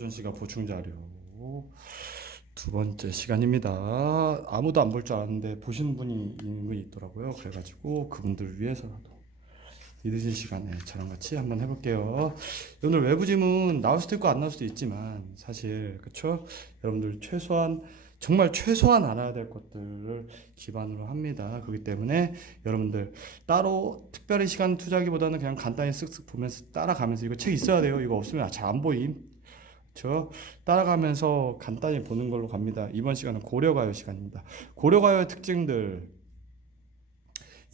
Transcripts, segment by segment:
도전시간 보충자료 두 번째 시간입니다. 아무도 안 볼 줄 알았는데 보시는 분이 은근히 있더라고요. 그래가지고 그분들을 위해서라도 이 늦은 시간에 저랑 같이 한번 해볼게요. 오늘 외부 지문 나올 수도 있고 안 나올 수도 있지만 사실 그쵸? 여러분들 최소한 정말 최소한 알아야 될 것들을 기반으로 합니다. 그렇기 때문에 여러분들 따로 특별히 시간 투자하기보다는 그냥 간단히 쓱쓱 보면서 따라가면서 이거 책 있어야 돼요. 이거 없으면 잘 안 보임. 그렇죠? 따라가면서 간단히 보는 걸로 갑니다. 이번 시간은 고려가요 시간입니다. 고려가요의 특징들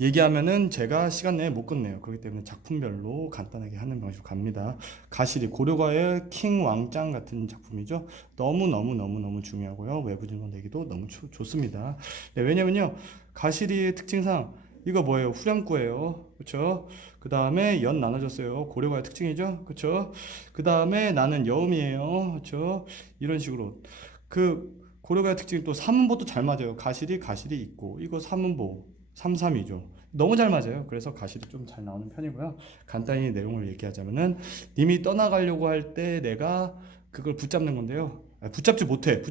얘기하면은 제가 시간 내에 못 끝내요. 그렇기 때문에 작품별로 간단하게 하는 방식으로 갑니다. 가시리 고려가의 킹 왕짱 같은 작품이죠. 너무 중요하고요. 외부 질문 내기도 너무 좋습니다. 네, 왜냐면요. 가시리의 특징상 이거 뭐예요? 후렴구예요. 그렇죠? 그 다음에 연 나눠졌어요. 고려가의 특징이죠. 그렇죠? 그 다음에 나는 여음이에요. 그렇죠? 이런 식으로 그 고려가의 특징이 또 삼음보도 잘 맞아요. 가시리 있고 이거 삼음보 3-3이죠. 너무 잘 맞아요. 그래서 가시도 좀 잘 나오는 편이고요. 간단히 내용을 얘기하자면은 님이 떠나가려고 할 때 내가 그걸 붙잡는 건데요. 붙잡지 못해.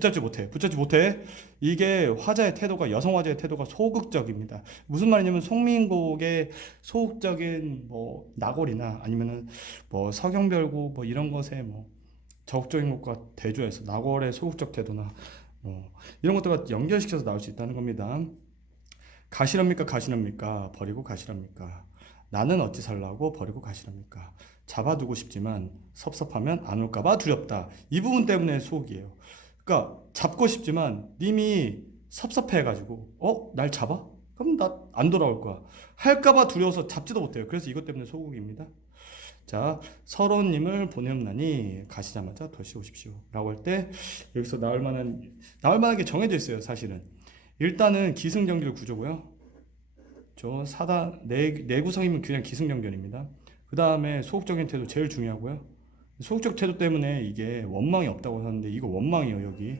이게 화자의 태도가 여성 화자의 태도가 소극적입니다. 무슨 말이냐면 송민곡의 소극적인 뭐 나골이나 아니면은 뭐 서경별구 뭐 이런 것에 뭐 적극적인 것과 대조해서 나골의 소극적 태도나 이런 것들과 연결시켜서 나올 수 있다는 겁니다. 가시랍니까? 버리고 가시랍니까? 나는 어찌 살라고 버리고 가시랍니까? 잡아두고 싶지만 섭섭하면 안 올까봐 두렵다. 이 부분 때문에 속이에요. 그러니까 잡고 싶지만 님이 섭섭해가지고 날 잡아? 그럼 나 안 돌아올 거야. 할까봐 두려워서 잡지도 못해요. 그래서 이것 때문에 소극입니다. 자, 서로님을 보내옵나니 가시자마자 다시 오십시오. 라고 할 때 여기서 나올 만한 게 정해져 있어요. 사실은. 일단은 기승전결 구조고요. 저 사단 내구성이면 그냥 기승전결입니다. 그 다음에 소극적인 태도 제일 중요하고요. 소극적 태도 때문에 이게 원망이 없다고 하는데 이거 원망이에요. 여기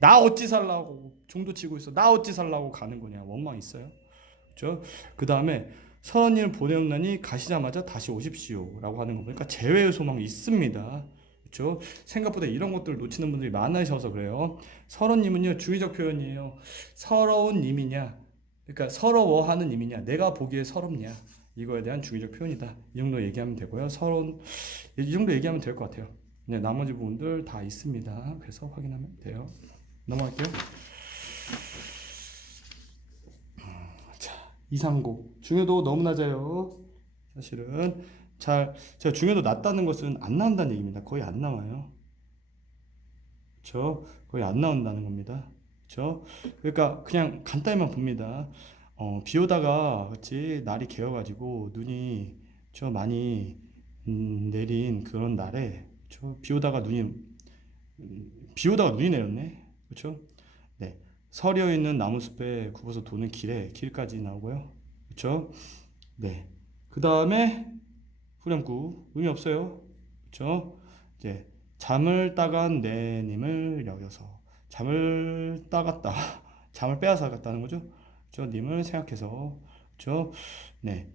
나 어찌 살라고 종도 치고 있어. 나 어찌 살라고 가는 거냐. 원망 있어요. 그렇죠? 그 다음에 선언님을 보내옵나니 가시자마자 다시 오십시오 라고 하는 거 보니까 재회의 소망이 있습니다. 그렇죠? 생각보다 이런 것들을 놓치는 분들이 많으셔서 그래요. 서러님은요 중의적 표현이에요. 서러운 님이냐, 그러니까 서러워하는 님이냐, 내가 보기에 서럽냐, 이거에 대한 중의적 표현이다. 이 정도 얘기하면 되고요. 이 정도 얘기하면 될 것 같아요. 네, 나머지 부분들 다 있습니다. 그래서 확인하면 돼요. 넘어갈게요. 이상고 중요도 너무 낮아요. 사실은 제가 중요도 낮다는 것은 안 나온다는 얘기입니다. 거의 안 나와요. 그렇죠? 거의 안 나온다는 겁니다. 그렇죠? 그러니까 그냥 간단히만 봅니다. 비 오다가 그렇지 날이 개어가지고 눈이 저 많이 내린 그런 날에 비 오다가 눈이 내렸네. 그렇죠? 네. 서려 있는 나무숲에 굽어서 도는 길까지 나오고요. 그렇죠? 네. 그 다음에 후렴구 의미 없어요. 그렇죠? 이제 잠을 따간 내님을 여겨서 잠을 따갔다. 잠을 빼앗아 갔다는 거죠. 그렇죠? 님을 생각해서 그렇죠? 네.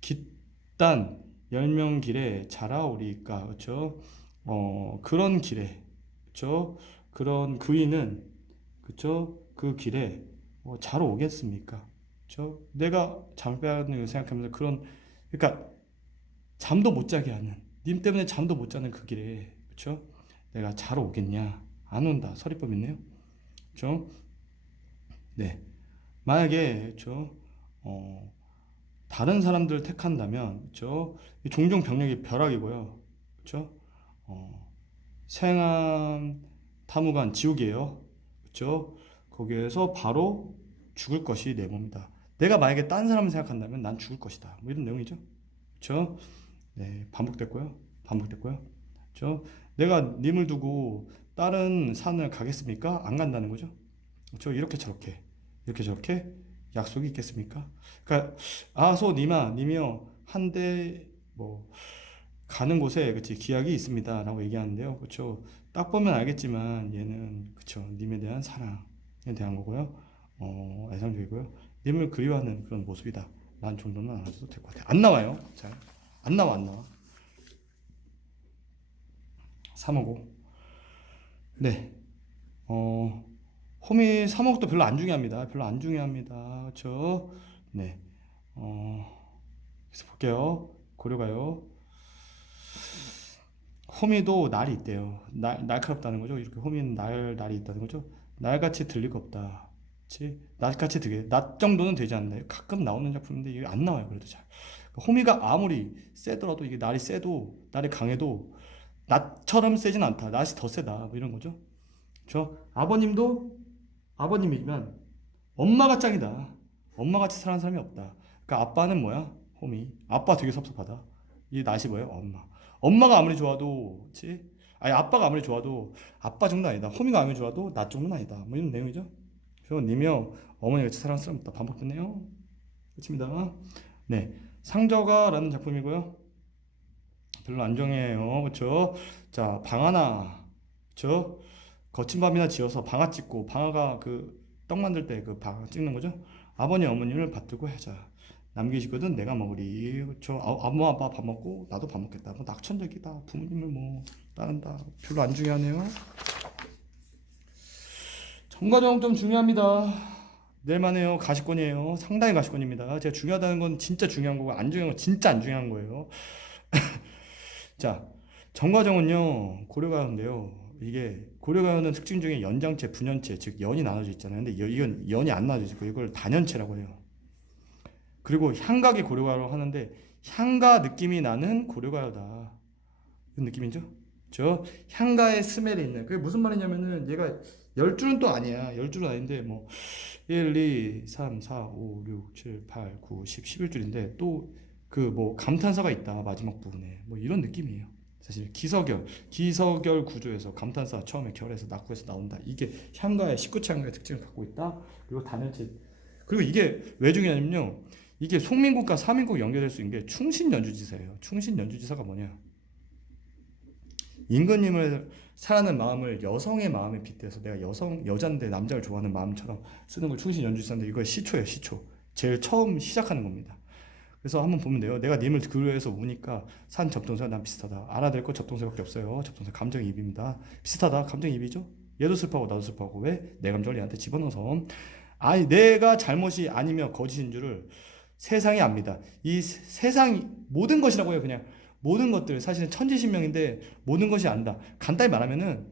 깃단 열명길에 자라오리까 그렇죠? 그런 길에 그렇죠? 그런 그이는 그쵸? 그 길에 잘 오겠습니까? 그쵸? 내가 잠을 빼앗는 걸 생각하면서 그러니까 잠도 못 자게 하는, 님 때문에 잠도 못 자는 그 길에, 그쵸? 내가 잘 오겠냐? 안 온다. 서리법 있네요. 그쵸? 네. 만약에, 그쵸? 다른 사람들을 택한다면, 그쵸? 종종 병력이 벼락이고요. 그쵸? 어, 생암 타무관 지옥이에요. 그쵸? 거기에서 바로 죽을 것이 내 몸이다. 내가 만약에 딴 사람을 생각한다면 난 죽을 것이다. 뭐 이런 내용이죠. 그쵸? 네, 반복됐고요. 그쵸? 내가 님을 두고 다른 산을 가겠습니까? 안 간다는 거죠. 그쵸? 이렇게 저렇게 약속이 있겠습니까? 그러니까 아소 님이요 한데 뭐 가는 곳에 그치 기약이 있습니다라고 얘기하는데요. 그렇죠. 딱 보면 알겠지만 얘는 그쵸 님에 대한 사랑에 대한 거고요. 애상적이고요. 님을 그리워하는 그런 모습이다. 난 정도는 안 하셔도 될 것 같아. 안 나와요. 잘 안 나와. 3호고 네. 홈이 3억도 별로 안 중요합니다. 별로 안 중요합니다. 그렇죠? 네. 그래서 볼게요. 고려가요. 호미도 날이 있대요. 날카롭다는 거죠. 이렇게 호미는 날이 있다는 거죠. 날같이 들릴 거 없다. 그치? 낮같이 되게, 낮 정도는 되지 않나요? 가끔 나오는 작품인데 이게 안 나와요. 그래도 잘. 호미가 아무리 세더라도 이게 날이 세도, 날이 강해도 낮처럼 세진 않다. 낮이 더 세다. 뭐 이런 거죠. 저 아버님도 아버님이지만 엄마가 짱이다. 엄마같이 사랑하는 사람이 없다. 그러니까 아빠는 뭐야? 호미. 아빠 되게 섭섭하다. 이 낫이 뭐예요? 엄마. 엄마가 아무리 좋아도, 그치? 아니, 아빠가 아무리 좋아도 아빠 정도 아니다. 호미가 아무리 좋아도 나 정도는 아니다. 뭐 이런 내용이죠. 그래서 님이요, 어머니 같이 사랑하는 사람 없다. 반복됐네요. 끝입니다. 네. 상저가라는 작품이고요. 별로 안 정해요. 그쵸? 자, 방 하나. 그쵸? 거친 밥이나 지어서 방아 찍고, 방아가 그 떡 만들 때 그 방아 찍는 거죠. 아버님 어머니를 받들고 하자. 남기시거든 내가 먹으리. 그쵸? 엄마 아빠 밥 먹고 나도 밥 먹겠다. 뭐 낙천적이다. 부모님을 뭐 따른다. 별로 안 중요하네요. 정과정 좀 중요합니다. 낼만해요. 가시권이에요. 상당히 가시권입니다. 제가 중요하다는 건 진짜 중요한 거고 안 중요한 건 진짜 안 중요한 거예요. 자, 정과정은요 고려가요인데요. 이게 고려가요는 특징 중에 연장체, 분연체, 즉 연이 나눠져 있잖아요. 근데 이건 연이 안 나눠져 있고 이걸 단연체라고 해요. 그리고 향각이 고려가요라고 하는데 향가 느낌이 나는 고려가요다. 이런 느낌이죠? 저 향가의 스멜이 있는. 그게 무슨 말이냐면은 얘가 10줄은 또 아니야. 10줄은 아닌데 뭐 1, 2, 3, 4, 5, 6, 7, 8, 9, 10, 11줄인데 또 그 뭐 감탄사가 있다. 마지막 부분에. 뭐 이런 느낌이에요. 사실 기서결 구조에서 감탄사 처음에 결에서 낙구에서 나온다. 이게 향가의 19차 향가의 특징을 갖고 있다. 그리고 단연체. 그리고 이게 왜 중요하냐면요. 이게 송민국과 사민국 연결될 수 있는 게 충신연주지사예요. 충신연주지사가 뭐냐? 임금님을 사랑하는 마음을 여성의 마음에 빗대서 내가 여자인데 남자를 좋아하는 마음처럼 쓰는 걸 충신연주지사인데 이거 시초예요, 시초. 제일 처음 시작하는 겁니다. 그래서 한번 보면 돼요. 내가 님을 그리워해서 우니까 산 접동사 난 비슷하다. 알아낼 거 접동사밖에 없어요. 접동사 감정이입입니다. 비슷하다. 감정이입이죠. 얘도 슬퍼하고 나도 슬퍼하고 왜? 내 감정을 얘한테 집어넣어서 아니 내가 잘못이 아니며 거짓인 줄을 세상이 압니다. 이 세상이 모든 것이라고 해요. 그냥 모든 것들 사실은 천지신명인데 모든 것이 안다. 간단히 말하면은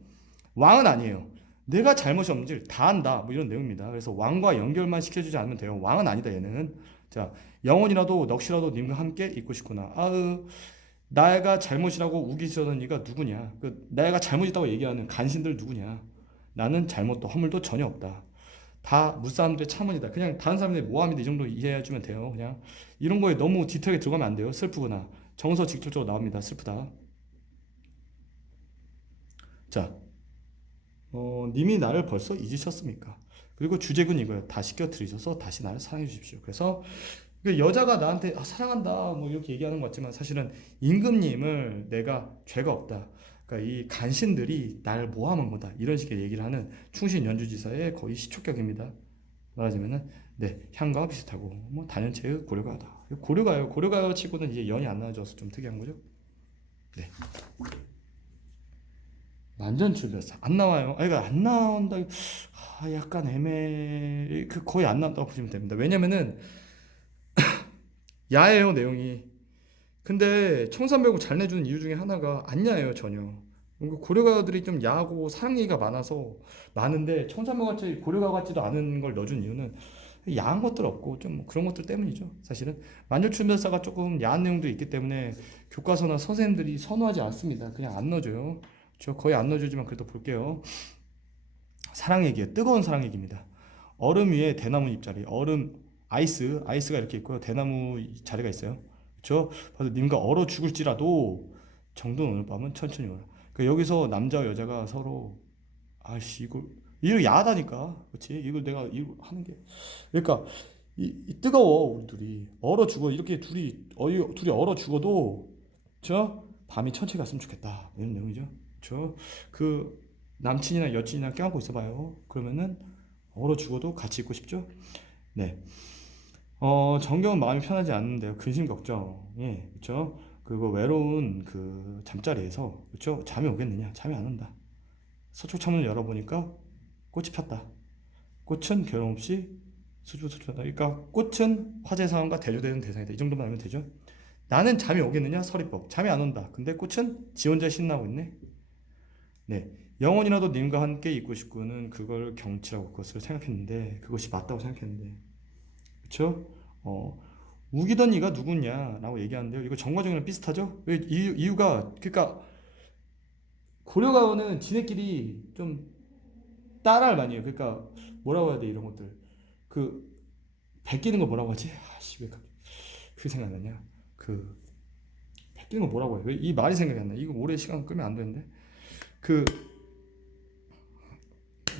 왕은 아니에요. 내가 잘못이 없는지 다 안다. 뭐 이런 내용입니다. 그래서 왕과 연결만 시켜주지 않으면 돼요. 왕은 아니다 얘는. 자, 영원이라도 넋이라도 님과 함께 있고 싶구나. 아으 나가 잘못이라고 우기시던 이가 누구냐? 그 내가 잘못있다고 얘기하는 간신들 누구냐? 나는 잘못도 허물도 전혀 없다. 다 무사람들의 참언이다. 그냥 다른 사람들의 모함이다. 이 정도 이해해주면 돼요. 그냥 이런 거에 너무 디테일하게 들어가면 안 돼요. 슬프구나. 정서 직접적으로 나옵니다. 슬프다. 자, 님이 나를 벌써 잊으셨습니까? 그리고 주제군 이거예요. 다시 껴들이셔서 다시 나를 사랑해 주십시오. 그래서 그 여자가 나한테 사랑한다 뭐 이렇게 얘기하는 것 같지만 사실은 임금님을 내가 죄가 없다. 그러니까 이 간신들이 날 모함한 거다. 이런 식의 얘기를 하는 충신 연주지사의 거의 시초격입니다. 말하자면은 네 향과 비슷하고 뭐 단연체의 고려가요다. 고려가요 치고는 이제 연이 안 나와줘서 좀 특이한 거죠. 네. 만전출별사 안 나와요. 아 이거 안 나온다. 약간 그 거의 안 나온다고 보시면 됩니다. 왜냐면은 야해요 내용이. 근데 청산배구 잘 내주는 이유 중에 하나가 안 야해요 전혀. 고려가들이 좀 야하고 사랑 얘기가 많은데 청산배구같이 고려가 같지도 않은 걸 넣어준 이유는 야한 것들 없고 좀 그런 것들 때문이죠. 사실은 만주춘별사가 조금 야한 내용도 있기 때문에 교과서나 선생님들이 선호하지 않습니다. 그냥 안 넣어줘요. 저 거의 안 넣어주지만 그래도 볼게요. 사랑 얘기예요. 뜨거운 사랑 얘기입니다. 얼음 위에 대나무 잎자리, 아이스가 이렇게 있고요. 대나무 자리가 있어요. 그렇죠? 그래서 님과 얼어 죽을지라도 정든 오늘 밤은 천천히 오라. 그러니까 여기서 남자와 여자가 서로 아씨 이거 야하다니까. 그렇지? 이걸 내가 이거 하는 게 그러니까 뜨거워 우리 둘이 얼어 죽어 이렇게 둘이 얼어 죽어도 저 밤이 천천히 갔으면 좋겠다 이런 내용이죠. 그렇죠? 그 남친이나 여친이나 껴안고 있어봐요. 그러면은 얼어 죽어도 같이 있고 싶죠? 네. 정겨운 마음이 편하지 않는데요. 근심 걱정. 예, 그렇죠? 그리고 외로운 그 잠자리에서 그렇죠? 잠이 오겠느냐? 잠이 안 온다. 서쪽 창문을 열어보니까 꽃이 폈다. 꽃은 결혼 없이 수주수주다. 그러니까 꽃은 화재 상황과 대조되는 대상이다. 이 정도만 알면 되죠. 나는 잠이 오겠느냐? 서리법. 잠이 안 온다. 근데 꽃은 지 혼자 신나고 있네. 네. 영원이라도 님과 함께 있고 싶고는 그걸 경치라고 그것을 생각했는데 그것이 맞다고 생각했는데 그쵸? 우기던 이가 누구냐라고 얘기하는데요. 이거 정과정이랑 비슷하죠? 왜 이유가 그러니까 고려가오는 지네끼리 좀 따라를 많이 해요. 그러니까 뭐라고 해야 돼 이런 것들 그 베끼는 거 뭐라고 하지? 아씨 왜 그게 생각나냐? 그 베끼는 거 뭐라고 해? 왜 이 말이 생각이 안 나? 이거 오래 시간 끌면 안 되는데 그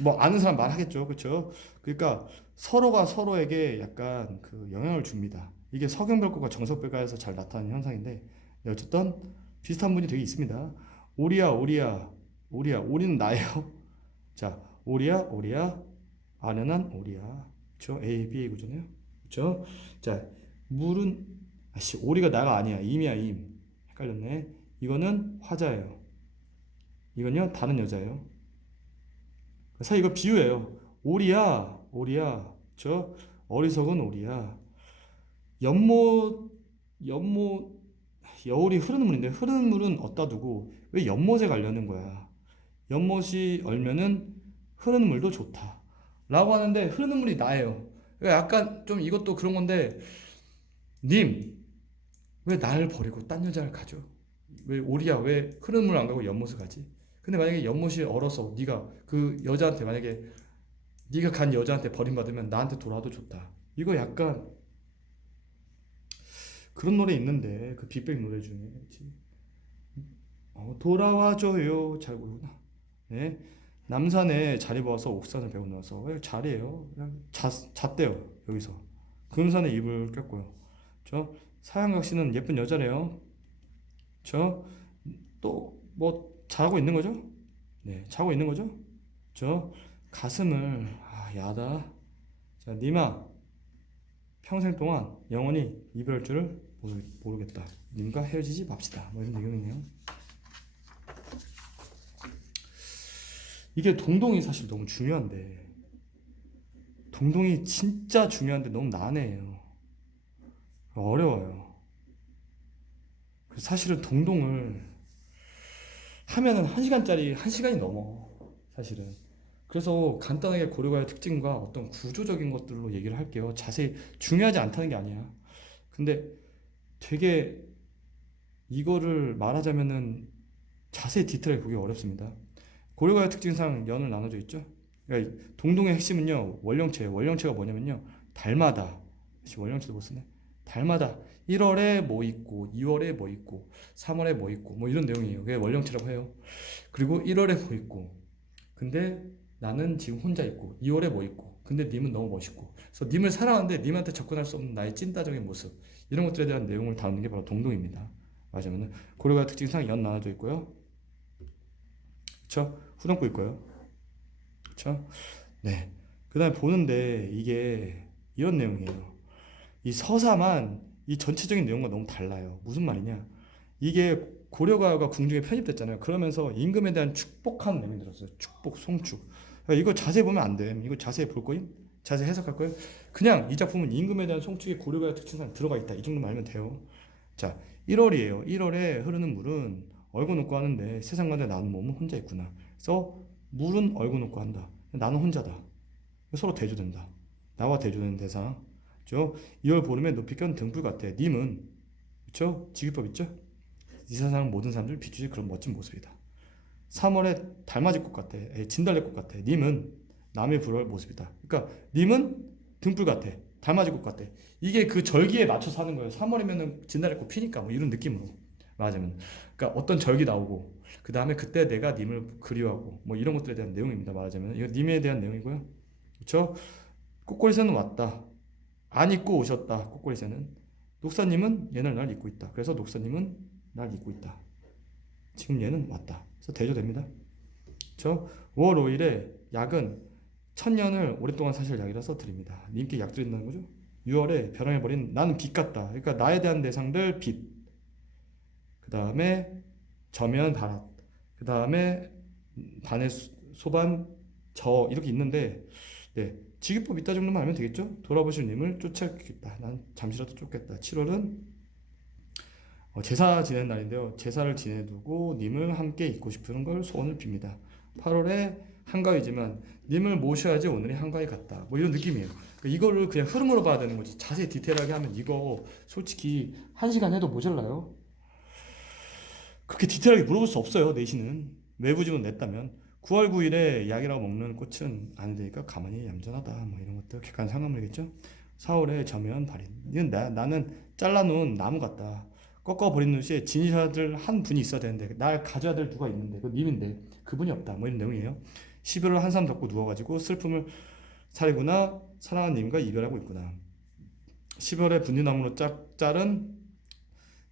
뭐 아는 사람 말하겠죠, 그렇죠? 그러니까 서로가 서로에게 약간 그 영향을 줍니다. 이게 석영별과가 정석별과에서 잘 나타나는 현상인데 네, 어쨌든 비슷한 분이 되게 있습니다. 오리야, 오리야, 오리야, 오리는 나예요. 자, 오리야, 오리야, 아련한 오리야, 그렇죠? A, B 구조네요, 그렇죠? 자, 물은 아씨, 오리가 나가 아니야, 임이야, 임. 헷갈렸네. 이거는 화자예요. 이건요, 다른 여자예요. 사실 이거 비유예요. 오리야, 오리야, 저 어리석은 오리야. 연못, 연못, 여울이 흐르는 물인데 흐르는 물은 어디다 두고 왜 연못에 가려는 거야? 연못이 얼면은 흐르는 물도 좋다. 라고 하는데 흐르는 물이 나예요. 그러니까 약간 좀 이것도 그런 건데 님, 왜 나를 버리고 딴 여자를 가죠? 왜 오리야, 왜 흐르는 물 안 가고 연못을 가지? 근데 만약에 연못이 얼어서 네가 그 여자한테 만약에 네가 간 여자한테 버림받으면 나한테 돌아와도 좋다. 이거 약간 그런 노래 있는데 그 빅뱅 노래 중에 그치? 돌아와줘요 잘 모르구나. 네? 남산에 자리 봐서 옥산을 배고 나서 잘해요. 그냥 잤대요 여기서. 금산에 이불 꼈고요. 저 사양각 씨는 예쁜 여자래요. 저 또 뭐 자고 있는 거죠? 네, 자고 있는 거죠? 저 가슴을 야다. 자, 니마 평생 동안 영원히 이별할 줄을 모르겠다. 님과 헤어지지 맙시다. 뭐 이런 내용이네요. 이게 동동이 사실 너무 중요한데 동동이 진짜 중요한데 너무 난해해요. 어려워요. 사실은 동동을 하면은 1시간짜리 1시간이 넘어. 사실은. 그래서 간단하게 고려가의 특징과 어떤 구조적인 것들로 얘기를 할게요. 자세히 중요하지 않다는 게 아니야. 근데 되게 이거를 말하자면은 자세히 디테일하게 보기 어렵습니다. 고려가의 특징상 연을 나눠져 있죠. 그러니까 동동의 핵심은요 원령체예요. 원령체가 뭐냐면요 달마다 원령체도 못 쓰네. 달마다 1월에 뭐 있고 2월에 뭐 있고 3월에 뭐 있고 뭐 이런 내용이에요. 그게 원령체라고 해요. 그리고 1월에 뭐 있고 근데 나는 지금 혼자 있고 2월에 뭐 있고 근데 님은 너무 멋있고 그래서 님을 사랑하는데 님한테 접근할 수 없는 나의 찐따적인 모습 이런 것들에 대한 내용을 다루는 게 바로 동동입니다. 맞으면은 고려가 특징상 연 나눠져 있고요. 그쵸? 후렴구 있고요. 그쵸? 네. 그 다음에 보는데 이게 이런 내용이에요. 이 서사만 이 전체적인 내용과 너무 달라요. 무슨 말이냐? 이게 고려가요가 궁중에 편입됐잖아요. 그러면서 임금에 대한 축복하는 내용이 들었어요. 축복, 송축. 그러니까 이거 자세히 보면 안 돼. 이거 자세히 볼 거임? 자세히 해석할 거예요? 그냥 이 작품은 임금에 대한 송축이 고려가요 특징상 들어가 있다. 이 정도만 알면 돼요. 자, 1월이에요. 1월에 흐르는 물은 얼고 놓고 하는데 세상 가운데 나는 몸은 혼자 있구나. 그래서 물은 얼고 놓고 한다. 나는 혼자다. 서로 대조된다. 나와 대조되는 대상. 그죠? 2월 보름에 높이 켠 등불 같아. 님은 그쵸? 직유법 있죠? 이 세상 모든 사람들 비추지 그런 멋진 모습이다. 3월에 달맞이 꽃 같아. 진달래 꽃 같아. 님은 남의 불월 모습이다. 그러니까 님은 등불 같아. 달맞이 꽃 같아. 이게 그 절기에 맞춰서 하는 거예요. 3월이면은 진달래 꽃 피니까 뭐 이런 느낌으로 말하자면. 그러니까 어떤 절기 나오고 그 다음에 그때 내가 님을 그리워하고 뭐 이런 것들에 대한 내용입니다. 말하자면 이거 님에 대한 내용이고요. 그렇죠? 꽃꼬리새는 왔다. 안 잊고 오셨다. 꽃꼬리새는. 녹사님은 얘는 날 잊고 있다. 그래서 녹사님은 날 잊고 있다. 지금 얘는 왔다. 그래서 대조됩니다. 저 5월 5일에 약은 천년을 오랫동안 사실 약이라서 드립니다. 님께 약 드린다는 거죠. 6월에 벼랑해버린 나는 빛 같다. 그러니까 나에 대한 대상들 빛. 그 다음에 저면 바랏. 그 다음에 소반 저 이렇게 있는데 네, 직유법 있다 정도만 알면 되겠죠? 돌아보실 님을 쫓아겠다. 난 잠시라도 쫓겠다. 7월은 제사 지내는 날인데요. 제사를 지내두고 님을 함께 있고 싶은 걸 소원을 빕니다. 8월에 한가위지만 님을 모셔야지 오늘이 한가위 같다. 뭐 이런 느낌이에요. 그러니까 이거를 그냥 흐름으로 봐야 되는 거지. 자세히 디테일하게 하면 이거 솔직히 1시간 해도 모자라요. 그렇게 디테일하게 물어볼 수 없어요. 내신은 외부지문 냈다면 9월 9일에 약이라고 먹는 꽃은 안 되니까 가만히 얌전하다. 뭐 이런 것들 객관 상관물이겠죠. 4월에 저면 발인. 이건 나는 잘라놓은 나무 같다. 꺾어 버린 듯이 지니셔들 한 분이 있어야 되는데 날 가져야 될 누가 있는데 그 님인데 그분이 없다. 뭐 이런 내용이에요. 11월 한삼 덮고 누워가지고 슬픔을 사리구나. 사랑하는 님과 이별하고 있구나. 10월에 분리나무로 자른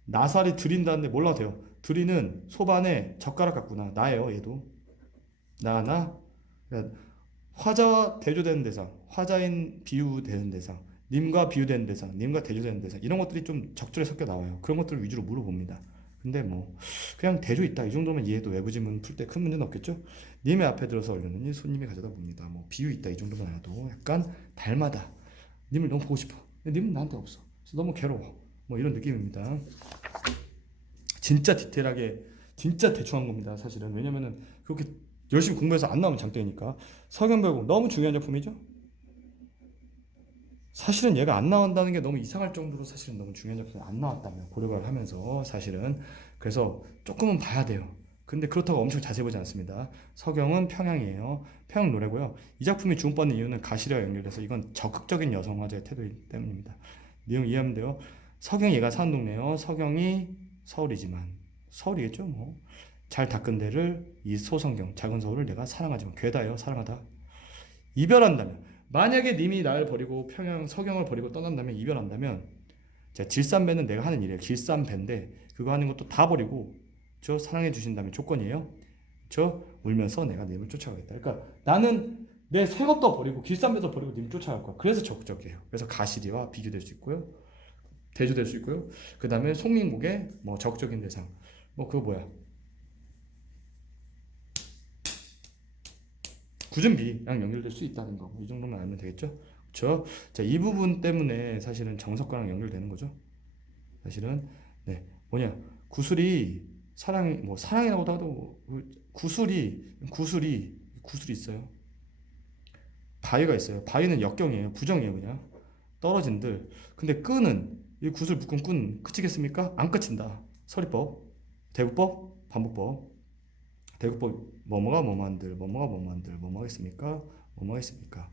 나살이 들인다는데 몰라도 돼요. 들이는 소반에 젓가락 같구나. 나예요, 얘도. 나. 그러니까 화자와 대조되는 대상, 화자인 비유되는 대상, 님과 비유되는 대상, 님과 대조되는 대상 이런 것들이 좀 적절히 섞여 나와요. 그런 것들을 위주로 물어봅니다. 근데 뭐 그냥 대조 있다 이 정도면 이해도 외부지문 풀 때 큰 문제는 없겠죠. 님의 앞에 들어서 올려놓니 손님이 가져다 봅니다. 뭐 비유 있다 이 정도만 알아도 약간 닮아다. 님을 너무 보고 싶어. 근데 님은 나한테 없어. 그래서 너무 괴로워. 뭐 이런 느낌입니다. 진짜 디테일하게 진짜 대충 한 겁니다. 사실은 왜냐면은 그렇게 열심히 공부해서 안 나오면 장땡이니까. 서경별공 너무 중요한 작품이죠. 사실은 얘가 안 나온다는 게 너무 이상할 정도로 사실은 너무 중요한 작품이 안 나왔다며 고려를 하면서 사실은 그래서 조금은 봐야 돼요. 근데 그렇다고 엄청 자세히 보지 않습니다. 서경은 평양이에요. 평양 노래고요. 이 작품이 주목받는 이유는 가시리와 연결돼서 이건 적극적인 여성 화자의 태도이기 때문입니다. 내용 이해하면 돼요. 서경이 얘가 사는 동네요. 서경이 서울이지만 서울이겠죠 뭐. 잘 닦은 데를 이 소성경 작은 서울을 내가 사랑하지만 괴다요 사랑하다. 이별한다면 만약에 님이 날 버리고 평양 서경을 버리고 떠난다면 이별한다면 자 질산배는 내가 하는 일이에요. 질산배인데 그거 하는 것도 다 버리고 저 사랑해 주신다면 조건이에요. 저 울면서 내가 님을 쫓아가겠다. 그러니까 나는 내 새 것도 버리고 길산배도 버리고 님 쫓아갈 거야. 그래서 적극적이에요. 그래서 가시리와 비교될 수 있고요. 대조될 수 있고요. 그 다음에 송민국의 뭐 적극적인 대상 뭐 그거 뭐야 구준비랑 연결될 수 있다는 거. 이 정도만 알면 되겠죠? 그렇죠? 자, 이 부분 때문에 사실은 정석과랑 연결되는 거죠. 사실은 네 뭐냐 구슬이 사랑이 뭐 사랑이라고도 하도 구슬이 있어요. 바위가 있어요. 바위는 역경이에요. 부정이에요, 그냥 떨어진들. 근데 끈은 이 구슬 묶은 끈 그치겠습니까? 안 그친다. 서리법, 대구법, 반복법. 대구법 뭐뭐가 뭐뭐 하겠습니까? 뭐뭐 하겠습니까?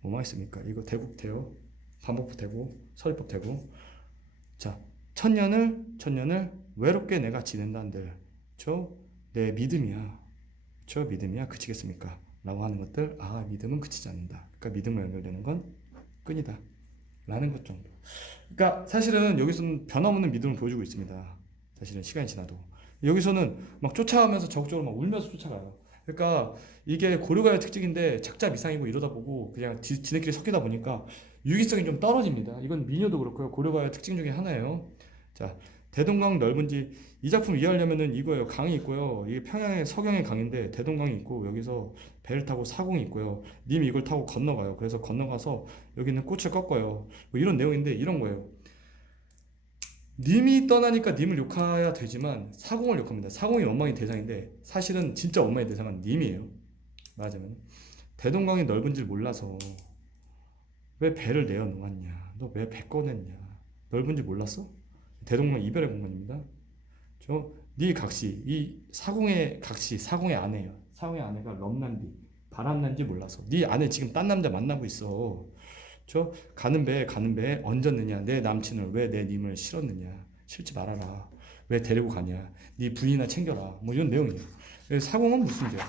뭐뭐 하겠습니까? 이거 대국 돼요. 반복법 되고 서리법 되고 자 천년을 외롭게 내가 지낸다는들 내 믿음이야 믿음이야 그치겠습니까? 라고 하는 것들 믿음은 그치지 않는다. 그러니까 믿음과 연결되는 건 끈이다 라는 것 정도. 그러니까 사실은 여기서는 변함없는 믿음을 보여주고 있습니다. 사실은 시간이 지나도 여기서는 막 쫓아가면서 적극적으로 막 울면서 쫓아가요. 그러니까 이게 고려가의 특징인데 작자 미상이고 이러다 보고 그냥 지네끼리 섞이다 보니까 유기성이 좀 떨어집니다. 이건 미녀도 그렇고요. 고려가의 특징 중에 하나예요. 자, 대동강 넓은지 이 작품 이해하려면은 이거예요. 강이 있고요. 이게 평양의 서경의 강인데 대동강이 있고 여기서 배를 타고 사공이 있고요. 님이 이걸 타고 건너가요. 그래서 건너가서 여기 있는 꽃을 꺾어요. 뭐 이런 내용인데 이런 거예요. 님이 떠나니까 님을 욕해야 되지만 사공을 욕합니다. 사공이 원망의 대상인데 사실은 진짜 원망의 대상은 님이에요. 말하자면 대동강이 넓은 줄 몰라서 왜 배를 내어 놓았냐? 너 왜 배 꺼냈냐? 넓은 줄 몰랐어? 대동강 이별의 공간입니다. 네 각시 이 사공의 각시 사공의 아내예요. 사공의 아내가 럼난디 바람난지 몰라서 네 아내 지금 딴 남자 만나고 있어. 가는 배에 얹었느냐? 내 남친을 왜 내 님을 실었느냐? 실지 말아라. 왜 데리고 가냐? 네 부인이나 챙겨라. 뭐 이런 내용이에요. 사공은 무슨 죄야?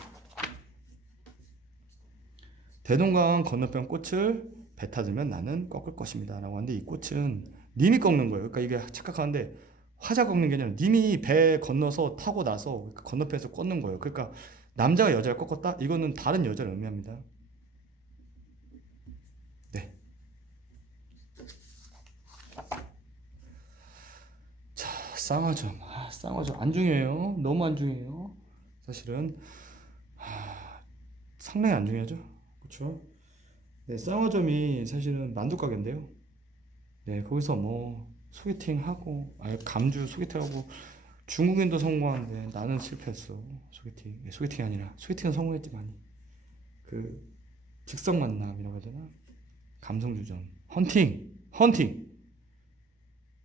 대동강 건너편 꽃을 배 타들면 나는 꺾을 것입니다. 라고 하는데 이 꽃은 님이 꺾는 거예요. 그러니까 이게 착각하는데 화자 꺾는 게 아니라 님이 배 건너서 타고 나서 건너편에서 꺾는 거예요. 그러니까 남자가 여자를 꺾었다? 이거는 다른 여자를 의미합니다. 네. 자, 쌍화점. 쌍화점 안 중요해요. 너무 안 중요해요. 사실은 상당히 안 중요하죠. 그렇죠? 네, 쌍화점이 사실은 만두 가게인데요. 네, 거기서 뭐 소개팅하고, 감주 소개팅하고 중국인도 성공하는데 나는 실패했어. 소개팅, 소개팅이 아니라 소개팅은 성공했지만 그 즉석 만남이라고 해야 되나? 감성주점, 헌팅.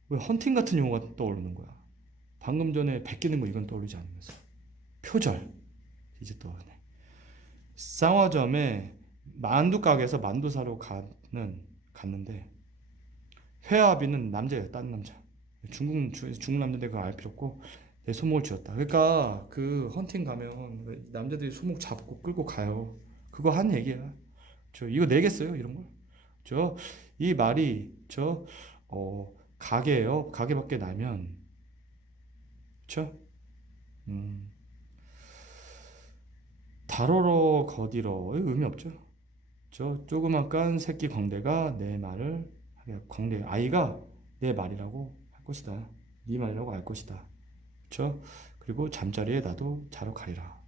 왜 헌팅 같은 용어가 떠오르는 거야? 방금 전에 베끼는 거 이건 떠오르지 않으면서 표절 이제 떠오르네. 쌍화점에 만두 가게에서 만두 사러 갔는데 회화비는 남자예요, 딴 남자. 중국 남자인데 그거 알 필요 없고 내 손목을 쥐었다. 그러니까 그 헌팅 가면 남자들이 손목 잡고 끌고 가요. 그거 한 얘기야. 저 이거 내겠어요, 이런 걸? 저 이 말이 가게예요. 가게 밖에 나면 그쵸? 음, 다로로 거디로 의미 없죠. 저 조그맣간 새끼 광대가 내 말을 광대 아이가 내 말이라고 할 것이다. 네 말이라고 할 것이다. 그렇죠? 그리고 잠자리에 나도 자러 가리라.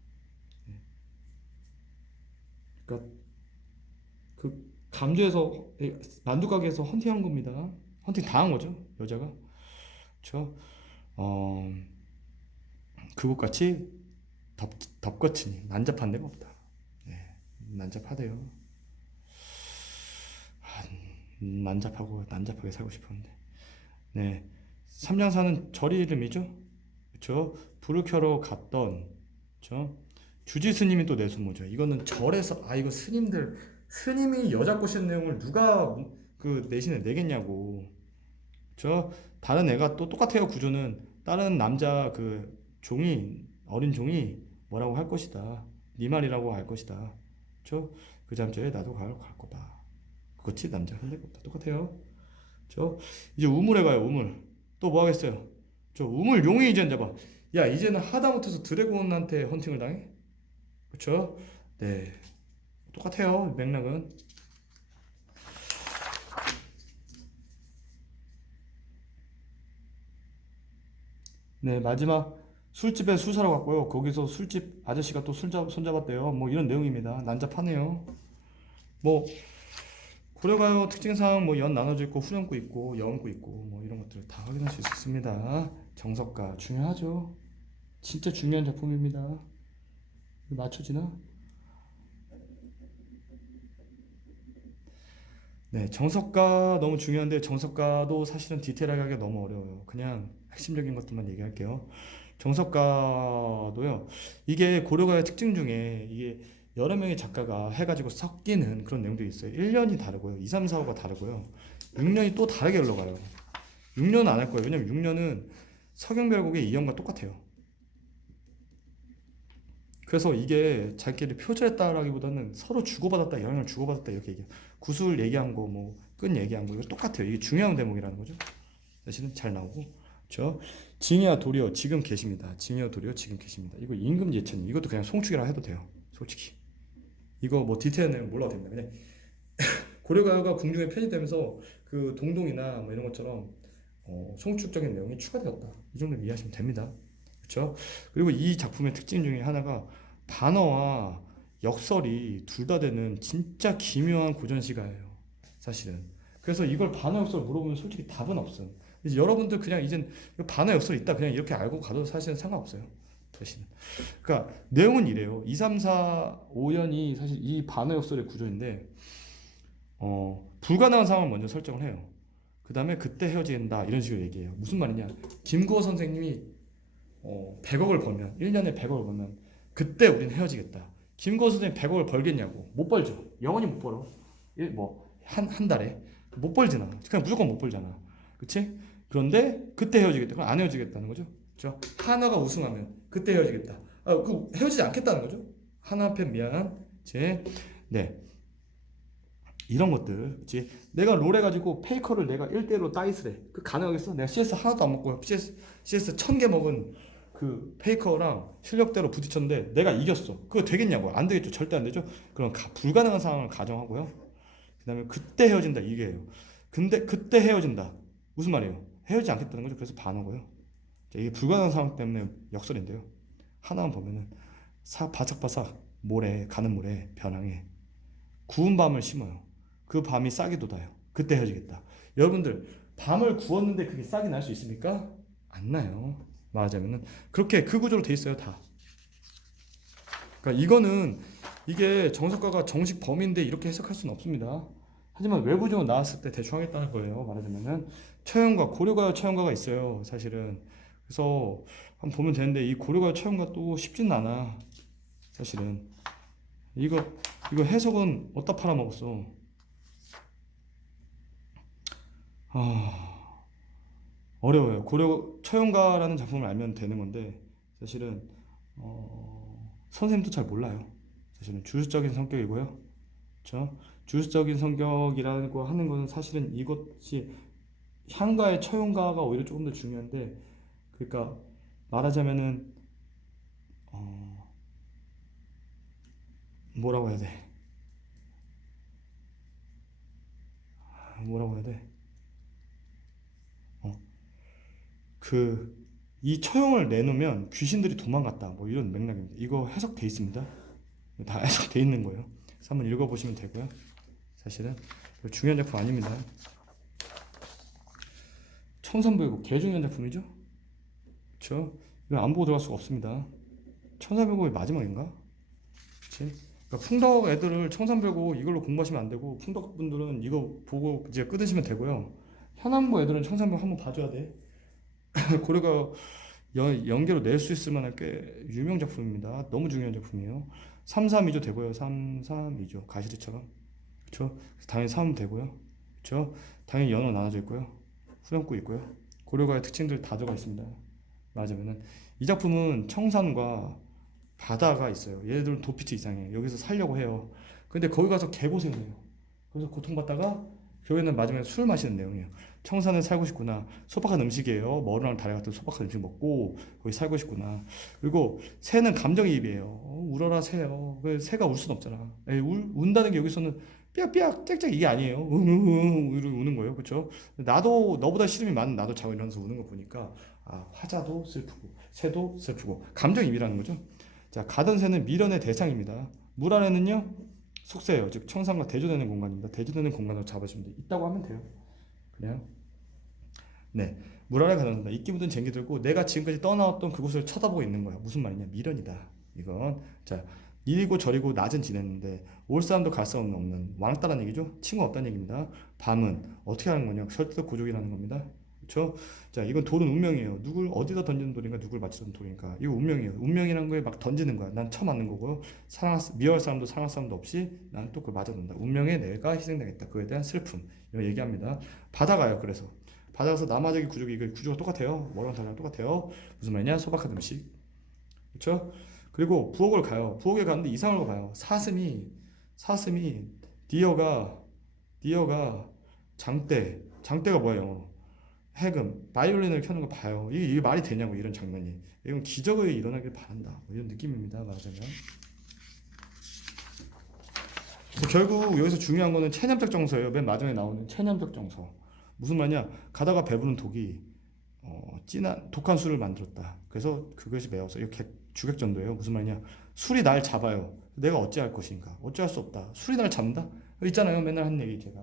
네. 그러니까 그 감주에서 만두 가게에서 헌팅한 겁니다. 헌팅 당한 거죠, 여자가. 그렇죠? 어, 그곳같이 덥거치니 난잡한 데가 없다. 네, 난잡하대요. 아, 난잡하게 살고 싶었는데. 네, 삼장사는 절 이름이죠. 그렇죠? 불을 켜러 갔던 그렇죠? 주지 스님이 또 내수모죠. 이거는 절에서 이거 스님이 여자 꼬시는 내용을 누가 그 내신에 내겠냐고. 그렇죠? 다른 애가 또 똑같아요. 구조는 다른 남자 그 종이 어린 종이 뭐라고 할 것이다. 네 말이라고 할 것이다. 그렇죠? 그 잠자리에 나도 갈 거다. 그렇지 남자 할 얘기 없다. 똑같아요. 저 이제 우물에 가요. 우물. 또 뭐 하겠어요? 저 우물 용이 이제 잡아. 야 이제는 하다못해서 드래곤한테 헌팅을 당해? 그렇죠? 네. 똑같아요. 맥락은. 네, 마지막 술집에 술 사러 갔고요. 거기서 술집 아저씨가 또 손잡았대요. 뭐 이런 내용입니다. 난잡하네요. 뭐 고려가요 특징상 뭐 연 나눠져 있고 후렴구 있고 여음구 있고 뭐 이런 것들을 다 확인할 수 있습니다. 정석가 중요하죠. 진짜 중요한 작품입니다. 맞춰지나? 네, 정석가 너무 중요한데 정석가도 사실은 디테일하게 하기가 너무 어려워요. 그냥 핵심적인 것들만 얘기할게요. 정석가도요. 이게 고려가의 특징 중에 이게 여러 명의 작가가 해가지고 섞이는 그런 내용들이 있어요. 1년이 다르고요. 2, 3, 4, 5가 다르고요. 6년이 또 다르게 흘러가요. 6년은 안 할 거예요. 왜냐면 6년은 서경별곡의 이연과 똑같아요. 그래서 이게 자기들이 표절했다라기보다는 서로 주고받았다, 영향을 주고받았다 이렇게 얘기해요. 구술 얘기한 거, 뭐 끈 얘기한 거 이거 똑같아요. 이게 중요한 대목이라는 거죠. 사실은 잘 나오고, 그렇죠? 징이와 도리어 지금 계십니다. 징이와 도리어 지금 계십니다. 이거 임금 예천 이것도 그냥 송축이라 해도 돼요. 솔직히 이거 뭐 디테일 내용 몰라도 됩니다. 그냥 고려가요가 궁중에 편입되면서 그 동동이나 뭐 이런 것처럼 송축적인 내용이 추가되었다. 이 정도 이해하시면 됩니다. 그렇죠? 그리고 이 작품의 특징 중에 하나가 반어와 역설이 둘 다 되는 진짜 기묘한 고전시가예요. 사실은. 그래서 이걸 반어 역설 물어보면 솔직히 답은 없음. 이제 여러분들 그냥 이젠 반어 역설 있다 그냥 이렇게 알고 가도 사실은 상관없어요. 사실은. 그러니까 내용은 이래요. 2, 3, 4, 5연이 사실 이 반어 역설의 구조인데 불가능한 상황을 먼저 설정을 해요. 그 다음에 그때 헤어진다 이런 식으로 얘기해요. 무슨 말이냐? 김구호 선생님이 100억을 벌면 1년에 100억을 벌면 그때 우린 헤어지겠다. 김구호 선생님 100억을 벌겠냐고. 못 벌죠. 영원히 못 벌어. 한 달에 못 벌잖아. 그냥 무조건 못 벌잖아. 그치? 그런데 그때 헤어지겠다. 그럼 안 헤어지겠다는 거죠. 그렇죠? 하나가 우승하면 그때 헤어지겠다. 그 헤어지지 않겠다는 거죠. 하나 편 미안. 네. 이런 것들, 그치? 내가 롤 해가지고 페이커를 내가 1대1로 따이스래. 그 가능하겠어? 내가 CS 하나도 안 먹고 CS 1000개 먹은 그 페이커랑 실력대로 부딪혔는데 내가 이겼어. 그거 되겠냐고요? 안 되겠죠. 절대 안 되죠. 그럼 불가능한 상황을 가정하고요. 그 다음에 그때 헤어진다 이게요. 근데 그때 헤어진다. 무슨 말이에요? 헤어지지 않겠다는 거죠. 그래서 반어고요. 이게 불가능한 상황 때문에 역설인데요. 하나만 보면은 바삭바삭 모래, 가는 모래 벼랑에 구운 밤을 심어요. 그 밤이 싹이 돋아요. 그때 헤어지겠다. 여러분들 밤을 구웠는데 그게 싹이 날 수 있습니까? 안 나요. 말하자면은 그렇게 그 구조로 돼 있어요 다. 그러니까 이거는 이게 정석가가 정식 범위인데 이렇게 해석할 수는 없습니다. 하지만 외부적으로 나왔을 때 대충 하겠다는 거예요. 말하자면은 처형가, 고려가요 처형가가 있어요. 사실은. 그래서 한번 보면 되는데 이 고려가요 처형가 또 쉽지는 않아. 사실은. 이거 해석은 어디다 팔아먹었어. 아, 어려워요. 고려 처형가라는 작품을 알면 되는 건데 사실은 선생님도 잘 몰라요. 사실은 주술적인 성격이고요. 그렇죠? 주술적인 성격이라고 하는 것은 사실은 이것이 향가의 처용가가 오히려 조금 더 중요한데, 그러니까 말하자면은 어, 뭐라고 해야 돼? 뭐라고 해야 돼? 어, 그 이 처용을 내놓으면 귀신들이 도망갔다. 뭐 이런 맥락입니다. 이거 해석돼 있습니다. 다 해석돼 있는 거예요. 그래서 한번 읽어보시면 되고요. 사실은 중요한 작품 아닙니다. 청산별곡 개 중요한 작품이죠. 그렇죠? 이거 안 보고 들어갈 수가 없습니다. 청산별곡이 마지막인가? 그렇지? 그러니까 풍덕 애들을 청산별곡 이걸로 공부하시면 안 되고 풍덕 분들은 이거 보고 이제 끊으시면 되고요. 현안부 애들은 청산별곡 한번 봐줘야 돼. 고래가 연계로 낼 수 있을 만한 꽤 유명 작품입니다. 너무 중요한 작품이에요. 332조 되고요. 332조 가시리처럼. 그렇죠? 당연히 3 되고요. 그렇죠? 당연히 연어 나눠져 있고요. 후렴구 있고요. 고려가의 특징들 다 들어가 있습니다. 맞으면은 이 작품은 청산과 바다가 있어요. 얘네들은 도피처 이상해. 여기서 살려고 해요. 근데 거기 가서 개고생해요. 그래서 고통받다가 결국에는 마지막에 술 마시는 내용이에요. 청산은 살고 싶구나. 소박한 음식이에요. 머루랑 다리 같은 소박한 음식 먹고 거기 살고 싶구나. 그리고 새는 감정이입이에요. 울어라 새요. 새가 울 수는 없잖아. 운다는 게 여기서는 삐약삐약 짹짹 이게 아니에요. 응응응 우는 거예요. 그렇죠? 나도 너보다 시름이 많은 나도 자고 일어나서 우는 거 보니까 아, 화자도 슬프고 새도 슬프고 감정이입이라는 거죠. 자, 가던 새는 미련의 대상입니다. 물 안에는요 속세예요. 즉 청산과 대조되는 공간입니다. 대조되는 공간으로 잡아주면 돼. 있다고 하면 돼요. 그냥 네, 물 아래 가는다. 이끼 묻은 쟁기 들고 내가 지금까지 떠나왔던 그곳을 쳐다보고 있는 거야. 무슨 말이냐? 미련이다. 이건 자 이리고 저리고 낮은 지냈는데 올 사람도 갈 사람도 없는 왕따라는 얘기죠. 친구 없다는 얘기입니다. 밤은 어떻게 하는 거냐? 설득 고족이라는 겁니다. 그렇죠? 자, 이건 돌은 운명이에요. 누굴 어디다 던지는 돌인가, 누굴 맞추는 돌인가. 이거 운명이에요. 운명이라는 거에 막 던지는 거야. 난 쳐맞는 거고요. 미워할 사람도 사랑할 사람도 없이 난 또 그걸 맞아놓는다. 운명에 내가 희생당했다. 그에 대한 슬픔. 이거 얘기합니다. 바다가요. 그래서 바다가서 남아적인 구조기 이거 구조가 똑같아요. 뭐랑 다르랑 똑같아요. 무슨 말이냐? 소박한 음식. 그렇죠? 그리고 부엌을 가요. 부엌에 가는데 이상한 거 봐요. 사슴이 디어가 장대가 뭐예요? 해금, 바이올린을 켜는 거 봐요. 이게 말이 되냐고 이런 장면이. 이건 기적이 일어나길 바란다. 뭐 이런 느낌입니다. 말하자면. 결국 여기서 중요한 거는 체념적 정서예요. 맨 마지막에 나오는 체념적 정서. 무슨 말이냐? 가다가 배부른 독이 진한 독한 술을 만들었다. 그래서 그것이 매워서 이렇게 주객전도예요. 무슨 말이냐? 술이 날 잡아요. 내가 어찌할 것인가? 어찌할 수 없다. 술이 날 잡는다? 있잖아요. 맨날 하는 얘기 제가.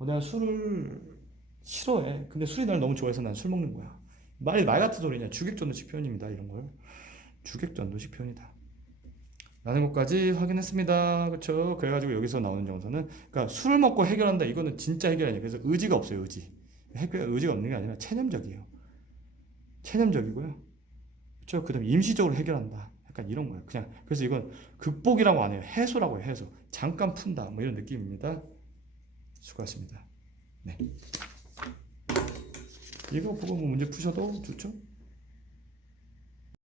내가 술을 싫어해. 근데 술이 날 너무 좋아해서 난 술 먹는 거야. 말 같은 소리냐? 주객전도식 표현입니다. 이런 걸 주객전도식 표현이다. 라는 것까지 확인했습니다. 그렇죠? 그래가지고 여기서 나오는 정서는 그러니까 술 먹고 해결한다. 이거는 진짜 해결 아니에요. 그래서 의지가 없어요. 의지가 없는 게 아니라 체념적이에요. 체념적이고요. 그렇죠? 그다음에 임시적으로 해결한다. 약간 이런 거예요. 그냥 그래서 이건 극복이라고 안 해요. 해소라고 해요. 해소. 잠깐 푼다. 뭐 이런 느낌입니다. 수고하셨습니다. 네. 이거 보고 뭐 문제 푸셔도 좋죠?